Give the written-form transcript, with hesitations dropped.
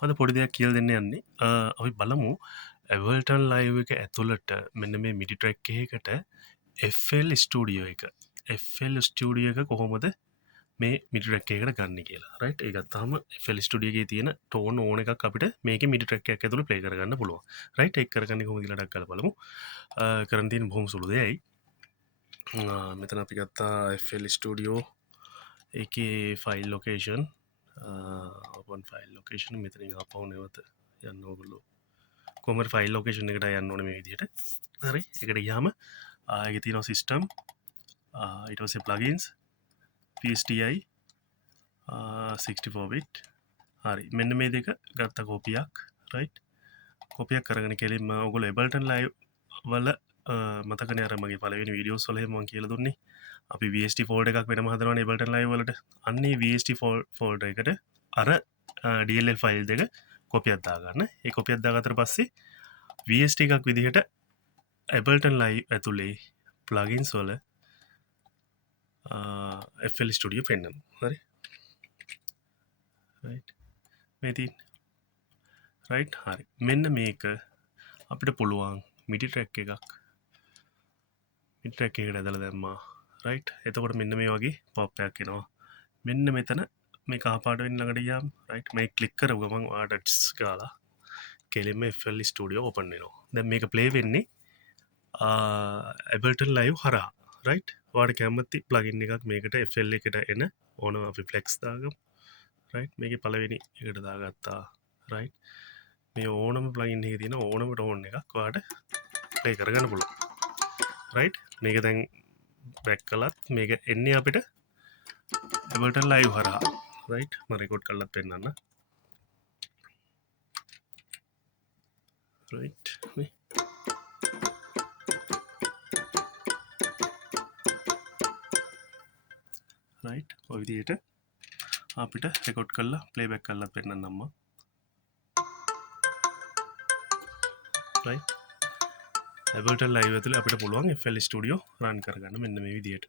අද පොඩි දෙයක් කියල දෙන්න යන්නේ අපි බලමු ඇවල්ටන් ලයිව් එක ඇතුළට මෙන්න මේ මිඩි ට්‍රැක් එකට FL ස්ටඩියෝ එක FL ස්ටඩිය එක කොහොමද මේ මිටිරක් එකට ගන්න කියලා රයිට් ඒගත්තාම ෆෙල් ස්ටඩියගේ තියෙන ටෝන ඕන එකක් අපිට මේක මිටි ට්‍රක් එක ඇතුළ ප්ලේ කරගන්න පුළුව රයිට් එක් කරගන්න හොම ලඩක් කල බලමු කරන්තින් බොහොම සුළු දෙයයි මෙතන අපි ගත්තා FL ස්ටඩියෝ එක file location open file location මෙතන පව් නැවත යන්න ඔගුල්ලු කොම ෆයිල් ලොකේෂන් එකට යන්න ඕන මේ විදියට හරි එකට යාම ආග තිනෝ සිිස්ටම් ඉටස ප්ලගින්ස් PSTI 64 bit හරි මෙන්න මේ දෙක ගත්ත කෝපියක් රයිට් කොපියක් කරගෙන කෙලින්ම ඔගොල එබල්ටන් ලයිව් වල මතකන අරමගේ පලවෙනි වීඩියෝ සොලහ මං කියල දුන්නේ අපි VST ෆෝල්ඩ එකක් වෙන හදරන එබල්ටන් ලයි වලට අන්නේ VST ෆෝල්ඩ එකට අර DLL ෆයිල් දෙක කොපියත්දාගන්න ඒ කොපියත්දාගතර පස්සේ VST එකක් විදිහට එබල්ටන් ලයි ඇතුළේ ප්ලගින් සොල FL ස්ටඩිය පෙන්නම් හරි මෙතින් රයිට් හරි මෙන්න මේක අපිට පුළුවන් මිටි ට්‍රැක් එකක් මිට්‍රැක් එකට ඇදල දැම්මා රයිට් එතකොට මෙන්න මේ වගේ පොප්පයක් එනවා මෙන්න මෙතන මේ කාපාට වෙන්න ළඟට යාම් රයිට් මේ කලික් කර ගමන් ආඩට්ස් ගාලා කෙලෙම FL ස්ටඩියෝ ඔපන් වෙනවා දැන් මේක ප්ලේ වෙන්නේ ඇබල්ටන් ලයිව් හරා රයිට් වාට කැමති ප්ලගින් එකක් මේකට FL එකට එන ඕන අපි ෆලෙක්ස් දාගම් රයිට් මේක පලවෙනි එකට දාගත්තා රයිට් මේ ඕනම ප්ලගින් එක තින ඕනමට ඕන්න එකක් වාට ප්ලේ කරගන්න පුළුව රයිට් මේක දැන් බැක් කලත් මේක එන්නේ අපිට ඇබල්ටන් ලයිව් හරා රයිට් මරකොඩ් කල්ලත් පෙන්න්න රයිට් මේ රයිට් ඔවිදියට අපිට රෙකොඩ් කල්ලා ප්ලේ බැක් කල්ලා පෙන්න්න නම්ම ඇබට ලයිවතුල අපට පුළුවන් FL ස්ටඩියෝ රන් කරගන්න මෙන්න මේ විදියට